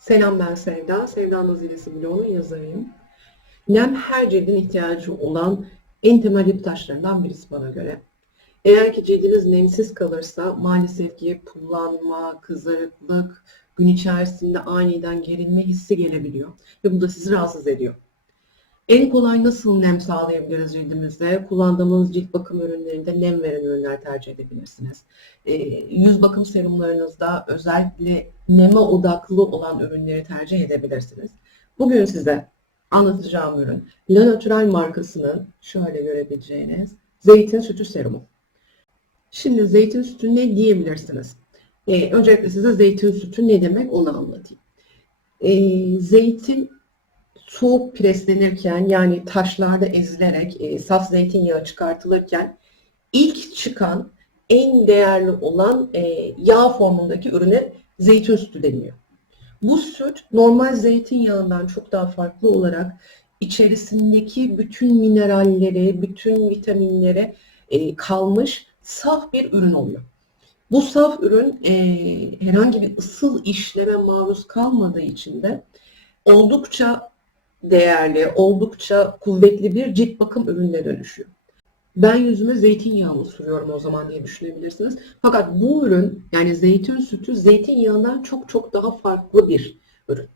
Selam ben Sevda. Sevda Nazilesi blogunun yazarıyım. Nem her cildin ihtiyacı olan en temel yapı taşlarından birisi bana göre. Eğer ki cildiniz nemsiz kalırsa maalesef ki pullanma, kızarıklık, gün içerisinde aniden gerilme hissi gelebiliyor. Ve bu da sizi rahatsız ediyor. En kolay nasıl nem sağlayabiliriz cildimizde? Kullandığımız cilt bakım ürünlerinde nem veren ürünler tercih edebilirsiniz. E, yüz bakım serumlarınızda özellikle neme odaklı olan ürünleri tercih edebilirsiniz. Bugün size anlatacağım ürün La Natural markasının şöyle görebileceğiniz zeytin sütü serumu. Şimdi zeytin sütü ne diyebilirsiniz? E, öncelikle size zeytin sütü ne demek onu anlatayım. E, zeytin soğuk preslenirken yani taşlarda ezilerek e, saf zeytinyağı çıkartılırken ilk çıkan en değerli olan e, yağ formundaki ürüne zeytin sütü deniyor. Bu süt normal zeytinyağından çok daha farklı olarak içerisindeki bütün mineralleri, bütün vitaminleri e, kalmış saf bir ürün oluyor. Bu saf ürün e, herhangi bir ısıl işleme maruz kalmadığı için de oldukça değerli, oldukça kuvvetli bir cilt bakım ürününe dönüşüyor. Ben yüzüme zeytinyağını sürüyorum o zaman diye düşünebilirsiniz. Fakat bu ürün yani zeytin sütü zeytinyağından çok çok daha farklı bir ürün.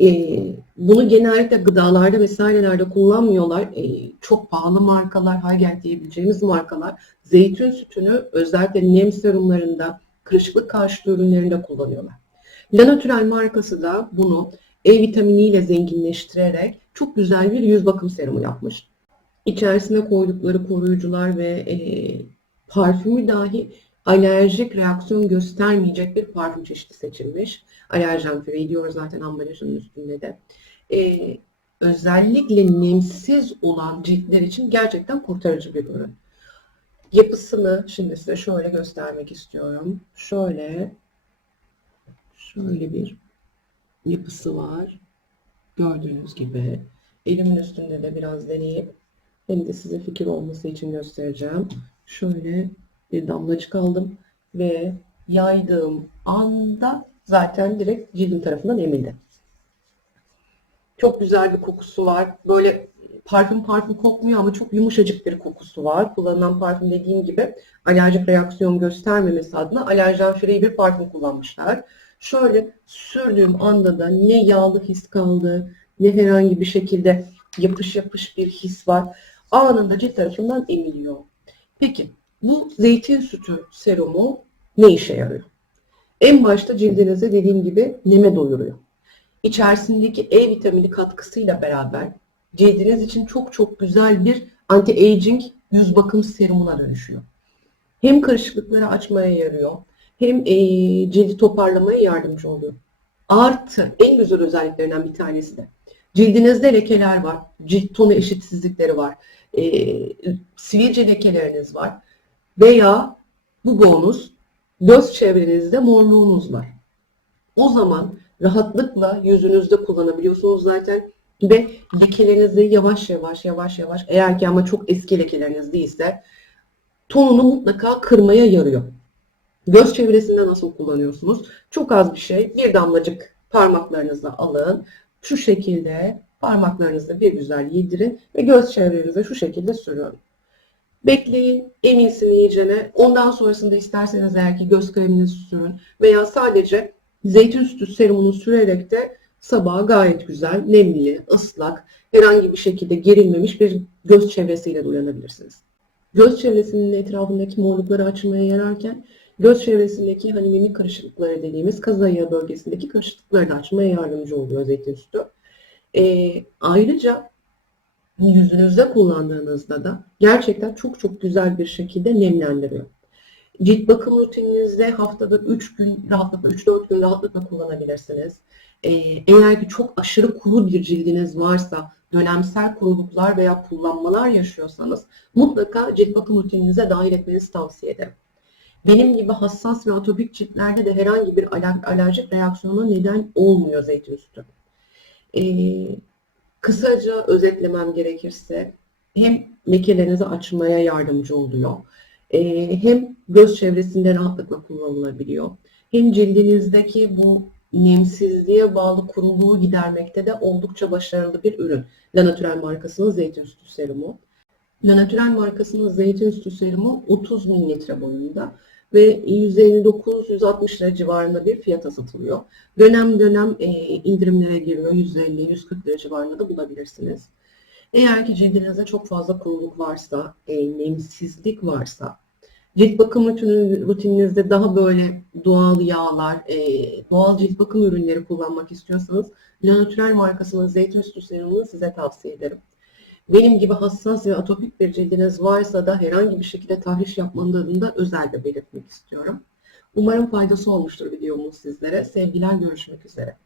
Ee, bunu genellikle gıdalarda vesairelerde kullanmıyorlar. Ee, çok pahalı markalar, high diyebileceğimiz markalar zeytin sütünü özellikle nem serumlarında, kırışıklık karşıtı ürünlerinde kullanıyorlar. La Natural markası da bunu E vitaminiyle zenginleştirerek çok güzel bir yüz bakım serumu yapmış. İçerisine koydukları koruyucular ve e, parfümü dahi alerjik reaksiyon göstermeyecek bir parfüm çeşidi seçilmiş. Alerjen free diyor zaten ambalajının üstünde de. E, özellikle nemsiz olan ciltler için gerçekten kurtarıcı bir ürün. Yapısını şimdi size şöyle göstermek istiyorum. Şöyle şöyle bir yapısı var. Gördüğünüz gibi. Elimin üstünde de biraz deneyip hem de size fikir olması için göstereceğim. Şöyle bir damlacık aldım ve yaydığım anda zaten direkt cildim tarafından emildi. Çok güzel bir kokusu var. Böyle parfüm parfüm kokmuyor ama çok yumuşacık bir kokusu var. Kullanılan parfüm dediğim gibi alerjik reaksiyon göstermemesi adına alerjen free bir parfüm kullanmışlar. Şöyle sürdüğüm anda da ne yağlı his kaldı, ne herhangi bir şekilde yapış yapış bir his var. Anında cilt tarafından emiliyor. Peki bu zeytin sütü serumu ne işe yarıyor? En başta cildinize dediğim gibi neme doyuruyor. İçerisindeki E vitamini katkısıyla beraber cildiniz için çok çok güzel bir anti-aging yüz bakım serumuna dönüşüyor. Hem karışıklıkları açmaya yarıyor, hem e, cildi toparlamaya yardımcı oluyor. Artı en güzel özelliklerinden bir tanesi de cildinizde lekeler var, cilt tonu eşitsizlikleri var, e, sivilce lekeleriniz var veya bu bonus göz çevrenizde morluğunuz var. O zaman rahatlıkla yüzünüzde kullanabiliyorsunuz zaten ve lekelerinizi yavaş yavaş yavaş yavaş eğer ki ama çok eski lekeleriniz değilse tonunu mutlaka kırmaya yarıyor. Göz çevresinde nasıl kullanıyorsunuz? Çok az bir şey. Bir damlacık parmaklarınızla alın. Şu şekilde parmaklarınızla bir güzel yedirin ve göz çevrenize şu şekilde sürün. Bekleyin, eminsin iyicene. Ondan sonrasında isterseniz eğer ki göz kreminizi sürün veya sadece zeytin sütü serumunu sürerek de sabaha gayet güzel, nemli, ıslak, herhangi bir şekilde gerilmemiş bir göz çevresiyle uyanabilirsiniz. Göz çevresinin etrafındaki morlukları açmaya yararken göz çevresindeki hani mimik karışıklıkları dediğimiz kaz ayağı bölgesindeki karışıklıkları da açmaya yardımcı oluyor zeytin sütü. Ee, ayrıca yüzünüzde kullandığınızda da gerçekten çok çok güzel bir şekilde nemlendiriyor. Cilt bakım rutininizde haftada 3 gün rahatlıkla, 3-4 gün rahatlıkla kullanabilirsiniz. Ee, eğer ki çok aşırı kuru bir cildiniz varsa, dönemsel kuruluklar veya pullanmalar yaşıyorsanız mutlaka cilt bakım rutininize dahil etmenizi tavsiye ederim. Benim gibi hassas ve atopik ciltlerde de herhangi bir alerjik reaksiyona neden olmuyor zeytin sütü. Ee, kısaca özetlemem gerekirse hem lekelerinizi açmaya yardımcı oluyor. Ee, hem göz çevresinde rahatlıkla kullanılabiliyor. Hem cildinizdeki bu nemsizliğe bağlı kuruluğu gidermekte de oldukça başarılı bir ürün. La Naturel markasının zeytin sütü serumu. La Naturel markasının zeytin sütü serumu 30 mililitre boyunda ve 159-160 lira civarında bir fiyata satılıyor. Dönem dönem e, indirimlere giriyor. 150-140 lira civarında da bulabilirsiniz. Eğer ki cildinizde çok fazla kuruluk varsa, e, nemsizlik varsa, cilt bakım rutini- rutininizde daha böyle doğal yağlar, e, doğal cilt bakım ürünleri kullanmak istiyorsanız La Naturel markasının zeytin sütü serumunu size tavsiye ederim. Benim gibi hassas ve atopik bir cildiniz varsa da herhangi bir şekilde tahriş yapmanın da özellikle belirtmek istiyorum. Umarım faydası olmuştur videomun sizlere. Sevgiler, görüşmek üzere.